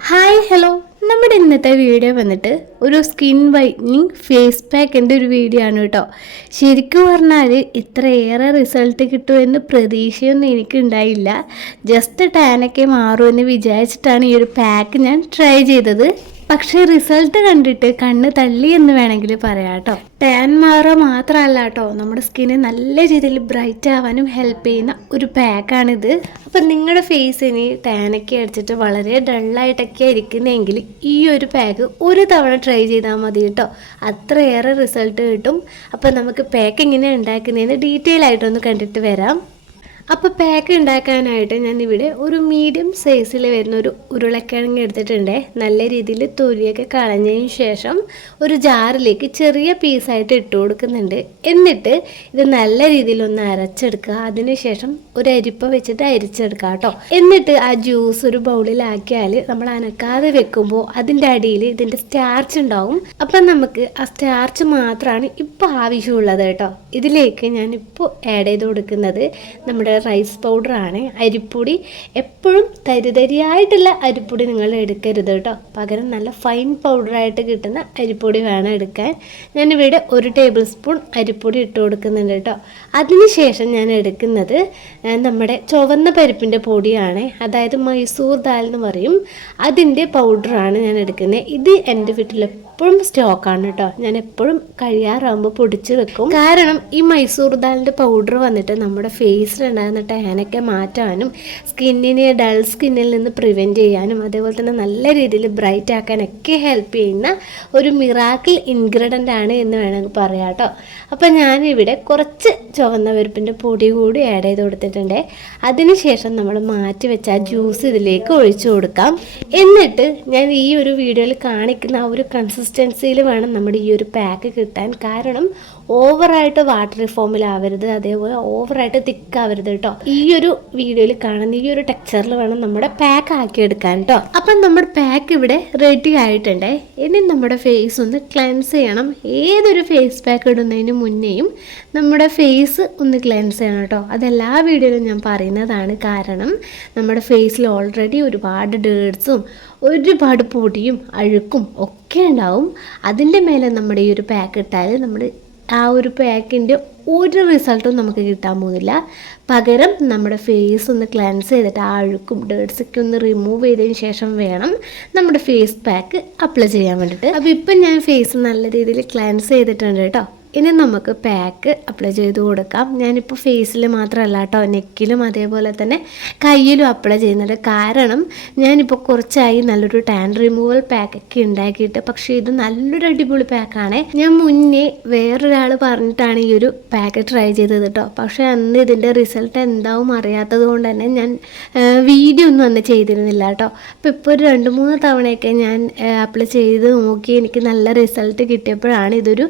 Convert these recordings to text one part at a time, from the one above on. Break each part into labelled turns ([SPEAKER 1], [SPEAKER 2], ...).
[SPEAKER 1] Hi hello. നമ്മുടെ ഇന്നത്തെ video വന്നിട്ട് ഒരു സ്കിൻ വൈറ്റനിങ് ഫേസ് പാക്കിന്റെ ഒരു വീഡിയോ ആണ് കേട്ടോ. ശരിക്കും പറഞ്ഞാൽ ഇത്രയേറെ റിസൾട്ട് കിട്ടുമെന്ന് പ്രതീക്ഷയൊന്നും എനിക്കുണ്ടായില്ല. ജസ്റ്റ് ടാനൊക്കെ മാറുമെന്ന് വിചാരിച്ചിട്ടാണ് ഈ ഒരു പാക്ക് ഞാൻ ട്രൈ ചെയ്തത്. പക്ഷേ റിസൾട്ട് കണ്ടിട്ട് കണ്ണ് തള്ളി എന്ന് വേണമെങ്കിൽ പറയാം കേട്ടോ ടാൻ മാറുക മാത്രമല്ല കേട്ടോ നമ്മുടെ സ്കിന്ന് നല്ല രീതിയിൽ ബ്രൈറ്റ് ആവാനും ഹെൽപ്പ് ചെയ്യുന്ന ഒരു പാക്കാണിത് അപ്പം നിങ്ങളുടെ ഫേസിന് ടാനൊക്കെ അടിച്ചിട്ട് വളരെ ഡള്ളായിട്ടൊക്കെ ഇരിക്കുന്നതെങ്കിൽ ഈ ഒരു പാക്ക് ഒരു തവണ ട്രൈ ചെയ്താൽ മതി കേട്ടോ അത്രയേറെ റിസൾട്ട് കിട്ടും. അപ്പം നമുക്ക് പാക്ക് എങ്ങനെയാണ് ഉണ്ടാക്കുന്നതെന്ന് ഡീറ്റെയിൽ ആയിട്ടൊന്ന് കണ്ടിട്ട് വരാം. അപ്പോൾ പാക്ക് ഉണ്ടാക്കാനായിട്ട് ഞാൻ ഇവിടെ ഒരു മീഡിയം സൈസിൽ വരുന്ന ഒരു ഉരുളക്കിഴങ്ങ് എടുത്തിട്ടുണ്ട്. നല്ല രീതിയിൽ തൊലിയൊക്കെ കളഞ്ഞതിന് ശേഷം ഒരു ജാറിലേക്ക് ചെറിയ പീസായിട്ട് ഇട്ട് കൊടുക്കുന്നുണ്ട്. എന്നിട്ട് ഇത് നല്ല രീതിയിൽ ഒന്ന് അരച്ചെടുക്കുക. അതിനുശേഷം ഒരു അരിപ്പ വെച്ചിട്ട് അരിച്ചെടുക്കുക കേട്ടോ. എന്നിട്ട് ആ ജ്യൂസ് ഒരു ബൗളിലാക്കിയാൽ നമ്മൾ അനക്കാതെ വെക്കുമ്പോൾ അതിന്റെ അടിയിൽ ഇതിന്റെ സ്റ്റാർച്ച് ഉണ്ടാവും അപ്പം നമുക്ക് ആ സ്റ്റാർച്ച് മാത്രമാണ് ഇപ്പോൾ ആവശ്യമുള്ളത് കേട്ടോ. ഇതിലേക്ക് ഞാനിപ്പോൾ ആഡ് ചെയ്ത് കൊടുക്കുന്നത് നമ്മുടെ റൈസ് പൗഡറാണ് അരിപ്പൊടി എപ്പോഴും തരിതരിയായിട്ടുള്ള അരിപ്പൊടി നിങ്ങൾ എടുക്കരുത് കേട്ടോ. പകരം നല്ല ഫൈൻ പൗഡറായിട്ട് കിട്ടുന്ന അരിപ്പൊടി വേണം എടുക്കാൻ. ഞാനിവിടെ ഒരു ടേബിൾ സ്പൂൺ അരിപ്പൊടി ഇട്ട് കൊടുക്കുന്നുണ്ട് കേട്ടോ. അതിനുശേഷം ഞാൻ എടുക്കുന്നത് നമ്മുടെ ചുവന്ന പരിപ്പിന്റെ പൊടിയാണ്. അതായത് മൈസൂർ ദാൽ എന്ന് പറയും. അതിന്റെ പൗഡറാണ് ഞാൻ എടുക്കുന്നത്. ഇത് എന്റെ വീട്ടിൽ എപ്പോഴും സ്റ്റോക്കാണ് കേട്ടോ. ഞാൻ എപ്പോഴും കഴിയാറാകുമ്പോൾ പൊടിച്ച് വെക്കും. കാരണം ഈ മൈസൂർ ദാലിന്റെ പൗഡർ വന്നിട്ട് നമ്മുടെ ഫേസിലുണ്ടാകുന്ന ടാനൊക്കെ മാറ്റാനും സ്കിന്നിനെ ഡൾ സ്കിന്നിൽ നിന്ന് പ്രിവെന്റ് ചെയ്യാനും അതേപോലെ തന്നെ നല്ല രീതിയിൽ ബ്രൈറ്റ് ആക്കാനൊക്കെ ഹെൽപ്പ് ചെയ്യുന്ന ഒരു മിറാക്കിൾ ഇൻഗ്രീഡിയന്റ് ആണ് എന്ന് വേണമെങ്കിൽ പറയാം കേട്ടോ. അപ്പോൾ ഞാനിവിടെ കുറച്ച് ചുവന്ന പരിപ്പിന്റെ പൊടി കൂടി ആഡ് ചെയ്ത് കൊടുത്തിട്ടുണ്ട്. അതിനുശേഷം നമ്മൾ മാറ്റി വെച്ച ആ ജ്യൂസ് ഇതിലേക്ക് ഒഴിച്ചു കൊടുക്കാം. എന്നിട്ട് ഞാൻ ഈ ഒരു വീഡിയോയിൽ കാണിക്കുന്ന ആ ഒരു കൺസിസ്റ്റൻസിയിൽ വേണം നമ്മുടെ ഈ ഒരു പാക്ക് കിട്ടാൻ. കാരണം ഓവറായിട്ട് വാട്ടറി ഫോമിലാവരുത് അതേപോലെ ഓവറായിട്ട് തിക്കാവരുത് കേട്ടോ. ഈ ഒരു വീഡിയോയിൽ കാണുന്ന ഈ ഒരു ടെക്സ്ചറിൽ വേണം നമ്മുടെ പാക്ക് ആക്കി എടുക്കാൻ കേട്ടോ. അപ്പം നമ്മുടെ പാക്ക് ഇവിടെ റെഡി ആയിട്ടുണ്ട്. ഇനി നമ്മുടെ ഫേസ് ഒന്ന് ക്ലെൻസ് ചെയ്യണം. ഏതൊരു ഫേസ് പാക്ക് ഇടുന്നതിന് മുന്നേയും നമ്മുടെ ഫേസ് ഒന്ന് ക്ലെൻസ് ചെയ്യണം കേട്ടോ. അതെല്ലാ വീഡിയോയിലും ഞാൻ പറയുന്നതാണ് കാരണം നമ്മുടെ ഫേസിൽ ഓൾറെഡി ഒരുപാട് ഡേർട്സും ഒരുപാട് പൊടിയും അഴുക്കും ഒക്കെ ഉണ്ടാവും. അതിന്റെ മേലെ നമ്മുടെ ഈ ഒരു പാക്ക് ഇട്ടാൽ നമ്മുടെ ആ ഒരു പാക്കിന്റെ ഒരു റിസൾട്ടും നമുക്ക് കിട്ടാൻ പോകുന്നില്ല. പകരം നമ്മുടെ ഫേസ് ഒന്ന് ക്ലെൻസ് ചെയ്തിട്ട് ആ അഴുക്കും ഡേർട്സൊക്കെ ഒന്ന് റിമൂവ് ചെയ്തതിന് ശേഷം വേണം നമ്മുടെ ഫേസ് പാക്ക് അപ്ലൈ ചെയ്യാൻ വേണ്ടിയിട്ട്. അപ്പോൾ ഇപ്പം ഞാൻ ഫേസ് നല്ല രീതിയിൽ ക്ലെൻസ് ചെയ്തിട്ടുണ്ട് കേട്ടോ. ഇനി നമുക്ക് പാക്ക് അപ്ലൈ ചെയ്ത് കൊടുക്കാം. ഞാനിപ്പോൾ ഫേസിൽ മാത്രമല്ല കേട്ടോ നെക്കിലും അതേപോലെ തന്നെ കയ്യിലും അപ്ലൈ ചെയ്യുന്നുണ്ട് കാരണം ഞാനിപ്പോൾ കുറച്ചായി നല്ലൊരു ടാൻ റിമൂവൽ പാക്കൊക്കെ ഉണ്ടാക്കിയിട്ട് പക്ഷേ ഇത് നല്ലൊരു അടിപൊളി പാക്കാണ് ഞാൻ മുന്നേ വേറൊരാൾ പറഞ്ഞിട്ടാണ് ഈ ഒരു പാക്ക് ട്രൈ ചെയ്തത് കേട്ടോ പക്ഷേ അന്ന് ഇതിന്റെ റിസൾട്ട് എന്താവും അറിയാത്തത് കൊണ്ട് തന്നെ ഞാൻ വീഡിയോ ഒന്നും അന്ന് ചെയ്തിരുന്നില്ല കേട്ടോ അപ്പോൾ ഇപ്പോൾ ഒരു രണ്ട് മൂന്ന് തവണയൊക്കെ ഞാൻ അപ്ലൈ ചെയ്ത് നോക്കി എനിക്ക് നല്ല റിസൾട്ട് കിട്ടിയപ്പോഴാണ് ഇതൊരു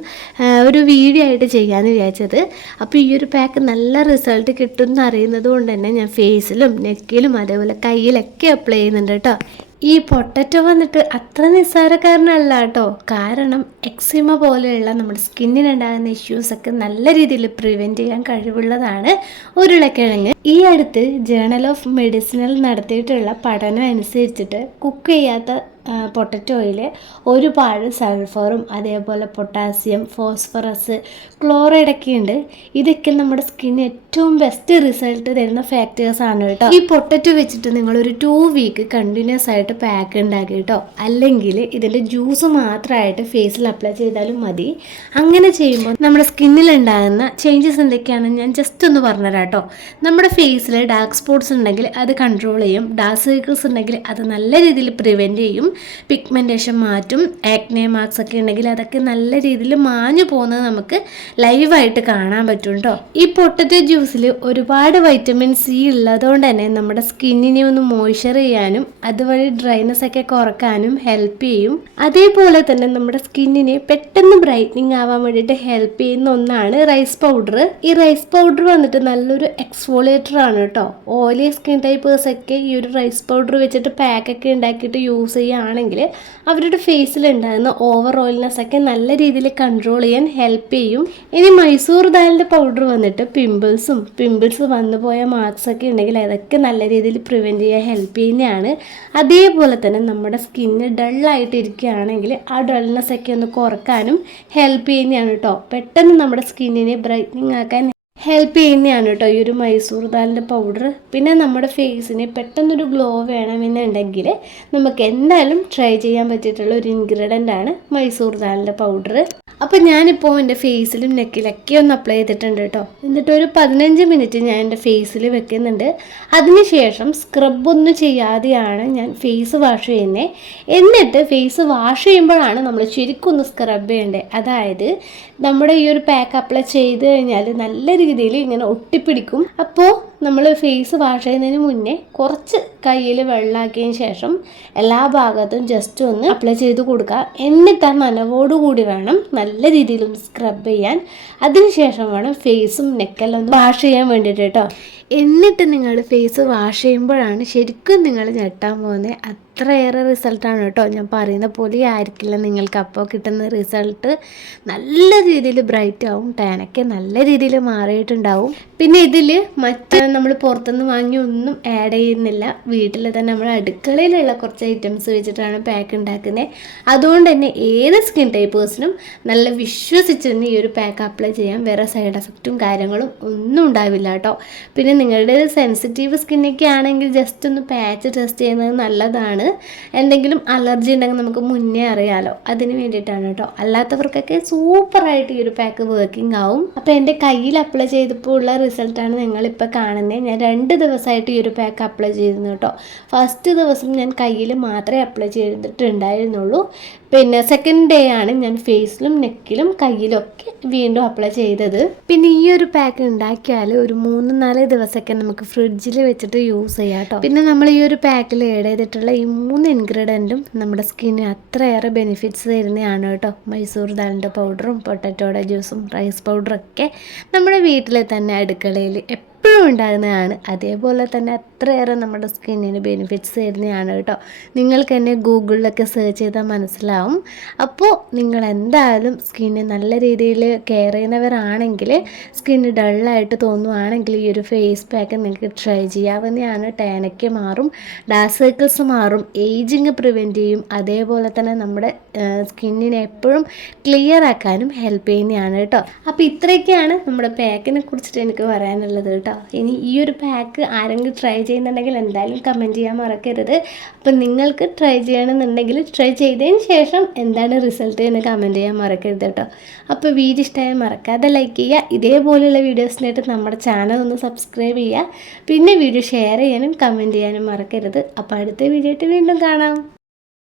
[SPEAKER 1] ഒരു വീഡിയോ ആയിട്ട് ചെയ്യാമെന്ന് വിചാരിച്ചത്. അപ്പോൾ ഈ ഒരു പാക്ക് നല്ല റിസൾട്ട് കിട്ടും എന്ന് അറിയുന്നത് കൊണ്ട് തന്നെ ഞാൻ ഫേസിലും നെക്കിലും അതേപോലെ കയ്യിലൊക്കെ അപ്ലൈ ചെയ്യുന്നുണ്ട് കേട്ടോ. ഈ പൊട്ടറ്റോ വന്നിട്ട് അത്ര നിസ്സാരക്കാരനല്ല കേട്ടോ. കാരണം എക്സിമ പോലെയുള്ള നമ്മുടെ സ്കിന്നിനുണ്ടാകുന്ന ഇഷ്യൂസൊക്കെ നല്ല രീതിയിൽ പ്രിവെന്റ് ചെയ്യാൻ കഴിവുള്ളതാണ് ഉരുളക്കിഴങ്ങ്. ഈ അടുത്ത് ജേണൽ ഓഫ് മെഡിസിനിൽ നടത്തിയിട്ടുള്ള പഠനം അനുസരിച്ചിട്ട് കുക്ക് ചെയ്യാത്ത പൊട്ടറ്റോയിൽ ഒരുപാട് സൾഫറും അതേപോലെ പൊട്ടാസ്യം ഫോസ്ഫറസ് ക്ലോറൈഡ് ഒക്കെ ഉണ്ട്. ഇതൊക്കെ നമ്മുടെ സ്കിന്നിന് ഏറ്റവും ബെസ്റ്റ് റിസൾട്ട് തരുന്ന ഫാക്ടേഴ്സ് ആണ് കേട്ടോ. ഈ പൊട്ടറ്റോ വെച്ചിട്ട് നിങ്ങളൊരു ടു വീക്ക് കണ്ടിന്യൂസ് ആയിട്ട് പാക്ക് ഉണ്ടാക്കി കേട്ടോ. അല്ലെങ്കിൽ ഇതിന്റെ ജ്യൂസ് മാത്രമായിട്ട് ഫേസിൽ അപ്ലൈ ചെയ്താലും മതി. അങ്ങനെ ചെയ്യുമ്പോൾ നമ്മുടെ സ്കിന്നിൽ ഉണ്ടാകുന്ന ചേഞ്ചസ് എന്തൊക്കെയാണെന്ന് ഞാൻ ജസ്റ്റ് ഒന്ന് പറഞ്ഞുതരാം കേട്ടോ. നമ്മുടെ ഫേസിൽ ഡാർക്ക് സ്പോട്ട്സ് ഉണ്ടെങ്കിൽ അത് കൺട്രോൾ ചെയ്യും. ഡാർക്ക് സർക്കിൾസ് ഉണ്ടെങ്കിൽ അത് നല്ല രീതിയിൽ പ്രിവെന്റ് ചെയ്യും. പിഗ്മെന്റേഷൻ മാറ്റും. ആക്നെ മാർക്സ് ഒക്കെ ഉണ്ടെങ്കിൽ അതൊക്കെ നല്ല രീതിയിൽ മാഞ്ഞു പോകുന്നത് നമുക്ക് ലൈവായിട്ട് കാണാൻ പറ്റും കേട്ടോ ഈ പൊട്ടറ്റോ ജ്യൂസിൽ ഒരുപാട് വൈറ്റമിൻ സി ഉള്ളതുകൊണ്ട് തന്നെ നമ്മുടെ സ്കിന്നിനെ ഒന്ന് മോയ്സ്ചർ ചെയ്യാനും അതുവഴി ഡ്രൈനസ് ഒക്കെ കുറക്കാനും ഹെൽപ്പ് ചെയ്യും. അതേപോലെ തന്നെ നമ്മുടെ സ്കിന്നിനെ പെട്ടെന്ന് ബ്രൈറ്റനിങ് ആവാൻ വേണ്ടിയിട്ട് ഹെൽപ്പ് ചെയ്യുന്ന ഒന്നാണ് റൈസ് പൗഡർ ഈ റൈസ് പൗഡർ വന്നിട്ട് നല്ലൊരു എക്സ്ഫോളിയേറ്റർ ബെറ്റർ ആണ് കേട്ടോ. ഓയിലി സ്കിൻ ടൈപ്പേഴ്സ് ഒക്കെ ഈ ഒരു റൈസ് പൗഡർ വെച്ചിട്ട് പാക്കൊക്കെ ഉണ്ടാക്കിയിട്ട് യൂസ് ചെയ്യുകയാണെങ്കിൽ അവരുടെ ഫേസിൽ ഉണ്ടാകുന്ന ഓവർ ഓയിൽനെസ് ഒക്കെ നല്ല രീതിയിൽ കൺട്രോൾ ചെയ്യാൻ ഹെൽപ്പ് ചെയ്യും. ഇനി മൈസൂർ ദാലിന്റെ പൗഡർ വന്നിട്ട് പിമ്പിൾസും പിമ്പിൾസ് വന്നു പോയ മാർക്സ് ഒക്കെ ഉണ്ടെങ്കിൽ അതൊക്കെ നല്ല രീതിയിൽ പ്രിവെന്റ് ചെയ്യാൻ ഹെൽപ്പ് ചെയ്യുന്നതാണ്. അതേപോലെ തന്നെ നമ്മുടെ സ്കിന്ന് ഡള്ളായിട്ട് ഇരിക്കുകയാണെങ്കിൽ ആ ഡൾനെസ് ഒക്കെ ഒന്ന് കുറക്കാനും ഹെൽപ്പ് ചെയ്യുന്നതാണ് കേട്ടോ. പെട്ടെന്ന് നമ്മുടെ സ്കിന്നിനെ ബ്രൈറ്റനിങ് ആക്കാൻ ഹെൽപ്പ് ചെയ്യുന്നതാണ് കേട്ടോ ഈ ഒരു മൈസൂർ ദാലിന്റെ പൗഡർ പിന്നെ നമ്മുടെ ഫേസിന് പെട്ടെന്നൊരു ഗ്ലോ വേണമെന്നുണ്ടെങ്കിൽ നമുക്ക് എന്തായാലും ട്രൈ ചെയ്യാൻ പറ്റിയിട്ടുള്ള ഒരു ഇൻഗ്രീഡിയന്റ് ആണ് മൈസൂർ ദാലിന്റെ പൗഡർ അപ്പോൾ ഞാനിപ്പോൾ എന്റെ ഫേസിലും നെക്കിലൊക്കെ ഒന്ന് അപ്ലൈ ചെയ്തിട്ടുണ്ട് കേട്ടോ. എന്നിട്ട് ഒരു പതിനഞ്ച് മിനിറ്റ് ഞാൻ എന്റെ ഫേസിൽ വെക്കുന്നുണ്ട്. അതിനുശേഷം സ്ക്രബ് ഒന്നും ചെയ്യാതെയാണ് ഞാൻ ഫേസ് വാഷ് ചെയ്യുന്നത് എന്നിട്ട് ഫേസ് വാഷ് ചെയ്യുമ്പോഴാണ് നമ്മൾ ശരിക്കും ഒന്ന് സ്ക്രബ് ചെയ്യേണ്ടത് അതായത് നമ്മുടെ ഈ ഒരു പാക്ക് അപ്ലൈ ചെയ്ത് കഴിഞ്ഞാൽ നല്ല രീതിയിൽ ഇങ്ങനെ ഒട്ടിപ്പിടിക്കും. അപ്പോൾ നമ്മൾ ഫേസ് വാഷ് ചെയ്യുന്നതിന് മുന്നേ കുറച്ച് കയ്യിൽ വെള്ളമാക്കിയതിന് ശേഷം എല്ലാ ഭാഗത്തും ജസ്റ്റ് ഒന്ന് അപ്ലൈ ചെയ്ത് കൊടുക്കുക. എന്നിട്ട് ആ നനവോടുകൂടി വേണം നല്ല രീതിയിലും സ്ക്രബ് ചെയ്യാൻ. അതിനുശേഷം വേണം ഫേസും നെക്കെല്ലാം ഒന്ന് വാഷ് ചെയ്യാൻ വേണ്ടിയിട്ട് കേട്ടോ എന്നിട്ട് നിങ്ങൾ ഫേസ് വാഷ് ചെയ്യുമ്പോഴാണ് ശരിക്കും നിങ്ങൾ ഞെട്ടാൻ പോകുന്നത്. അത്രയേറെ റിസൾട്ടാണ് കേട്ടോ. ഞാൻ പറയുന്ന പോലെ ആയിരിക്കില്ല നിങ്ങൾക്ക് അപ്പോൾ കിട്ടുന്ന റിസൾട്ട്. നല്ല രീതിയിൽ ബ്രൈറ്റ് ആവും ടാനൊക്കെ നല്ല രീതിയിൽ മാറിയിട്ടുണ്ടാവും. പിന്നെ ഇതിൽ മറ്റ് നമ്മൾ പുറത്തുനിന്ന് വാങ്ങി ഒന്നും ആഡ് ചെയ്യുന്നില്ല. വീട്ടിൽ തന്നെ നമ്മൾ അടുക്കളയിലുള്ള കുറച്ച് ഐറ്റംസ് വെച്ചിട്ടാണ് പാക്ക് ഉണ്ടാക്കുന്നത് അതുകൊണ്ട് തന്നെ ഏത് സ്കിൻ ടൈപ്പേഴ്സിനും നല്ല വിശ്വസിച്ച് തന്നെ ഈ ഒരു പാക്ക് അപ്ലൈ ചെയ്യാം വേറെ സൈഡ് എഫക്റ്റും കാര്യങ്ങളും ഒന്നും ഉണ്ടാവില്ല കേട്ടോ. പിന്നെ നിങ്ങളുടെ സെൻസിറ്റീവ് സ്കിന്നൊക്കെ ആണെങ്കിൽ ജസ്റ്റ് ഒന്ന് പാച്ച് ടെസ്റ്റ് ചെയ്യുന്നത് നല്ലതാണ്. എന്തെങ്കിലും അലർജി ഉണ്ടെങ്കിൽ നമുക്ക് മുന്നേ അറിയാലോ. അതിന് വേണ്ടിയിട്ടാണ് കേട്ടോ. അല്ലാത്തവർക്കൊക്കെ സൂപ്പറായിട്ട് ഈ ഒരു പാക്ക് വർക്കിംഗ് ആവും. അപ്പോൾ എന്റെ കയ്യിൽ അപ്ലൈ ചെയ്തപ്പോൾ ഉള്ള റിസൾട്ടാണ് നിങ്ങളിപ്പോൾ കാണുന്നത് ഞാൻ രണ്ട് ദിവസമായിട്ട് ഈ ഒരു പാക്ക് അപ്ലൈ ചെയ്തിരുന്നു കേട്ടോ. ഫസ്റ്റ് ദിവസം ഞാൻ കയ്യിൽ മാത്രമേ അപ്ലൈ ചെയ്തിട്ടുണ്ടായിരുന്നുള്ളൂ. പിന്നെ സെക്കൻഡ് ഡേ ആണ് ഞാൻ ഫേസിലും നെക്കിലും കയ്യിലൊക്കെ വീണ്ടും അപ്ലൈ ചെയ്തത്. പിന്നെ ഈ ഒരു പാക്ക് ഉണ്ടാക്കിയാൽ ഒരു മൂന്ന് നാല് ദിവസമൊക്കെ നമുക്ക് ഫ്രിഡ്ജിൽ വെച്ചിട്ട് യൂസ് ചെയ്യാം കേട്ടോ. പിന്നെ നമ്മൾ ഈ ഒരു പാക്കിൽ ഏഡ് ചെയ്തിട്ടുള്ള ഈ മൂന്ന് ഇൻഗ്രീഡിയന്റും നമ്മുടെ സ്കിന്നിന് അത്രയേറെ ബെനിഫിറ്റ്സ് തരുന്നതാണ് കേട്ടോ. മൈസൂർ ദാലിന്റെ പൗഡറും പൊട്ടറ്റോയുടെ ജ്യൂസും റൈസ് പൗഡറൊക്കെ നമ്മുടെ വീട്ടിലെ തന്നെ അടുക്കളയിൽ എപ്പോഴും ഉണ്ടാകുന്നതാണ്. അതേപോലെ തന്നെ അത്രയേറെ നമ്മുടെ സ്കിന്നിന് ബെനിഫിറ്റ്സ് തരുന്നതാണ് കേട്ടോ. നിങ്ങൾക്ക് തന്നെ ഗൂഗിളിലൊക്കെ സെർച്ച് ചെയ്താൽ മനസ്സിലാവും. അപ്പോൾ നിങ്ങൾ എന്തായാലും സ്കിന്നിന് നല്ല രീതിയിൽ കെയർ ചെയ്യുന്നവരാണെങ്കിൽ സ്കിന്ന് ഡള്ളായിട്ട് തോന്നുവാണെങ്കിൽ ഈ ഒരു ഫേസ് പാക്ക് നിങ്ങൾക്ക് ട്രൈ ചെയ്യാവുന്നതാണ്. ടേനയ്ക്ക് മാറും ഡാർക്ക് സർക്കിൾസ് മാറും ഏജിങ് പ്രിവെന്റ് ചെയ്യും. അതേപോലെ തന്നെ നമ്മുടെ സ്കിന്നിനെ എപ്പോഴും ക്ലിയർ ആക്കാനും ഹെൽപ്പ് ചെയ്യുന്നതാണ് കേട്ടോ. അപ്പോൾ ഇത്രയൊക്കെയാണ് നമ്മുടെ പാക്കിനെ കുറിച്ചിട്ട് എനിക്ക് പറയാനുള്ളത് കേട്ടോ. ഇനി ഈ ഒരു പാക്ക് ആരെങ്കിലും ട്രൈ ചെയ്യുന്നുണ്ടെങ്കിൽ എന്തായാലും കമന്റ് ചെയ്യാൻ മറക്കരുത്. അപ്പം നിങ്ങൾക്ക് ട്രൈ ചെയ്യണമെന്നുണ്ടെങ്കിൽ ട്രൈ ചെയ്തതിന് ശേഷം എന്താണ് റിസൾട്ട് എന്ന് കമന്റ് ചെയ്യാൻ മറക്കരുത് കേട്ടോ. അപ്പോൾ വീഡിയോ ഇഷ്ടമായാൽ മറക്കാതെ ലൈക്ക് ചെയ്യുക. ഇതേപോലെയുള്ള വീഡിയോസിനായിട്ട് നമ്മുടെ ചാനൽ ഒന്ന് സബ്സ്ക്രൈബ് ചെയ്യുക. പിന്നെ വീഡിയോ ഷെയർ ചെയ്യാനും കമന്റ് ചെയ്യാനും മറക്കരുത്. അപ്പോൾ അടുത്ത വീഡിയോ ആയിട്ട് വീണ്ടും കാണാം.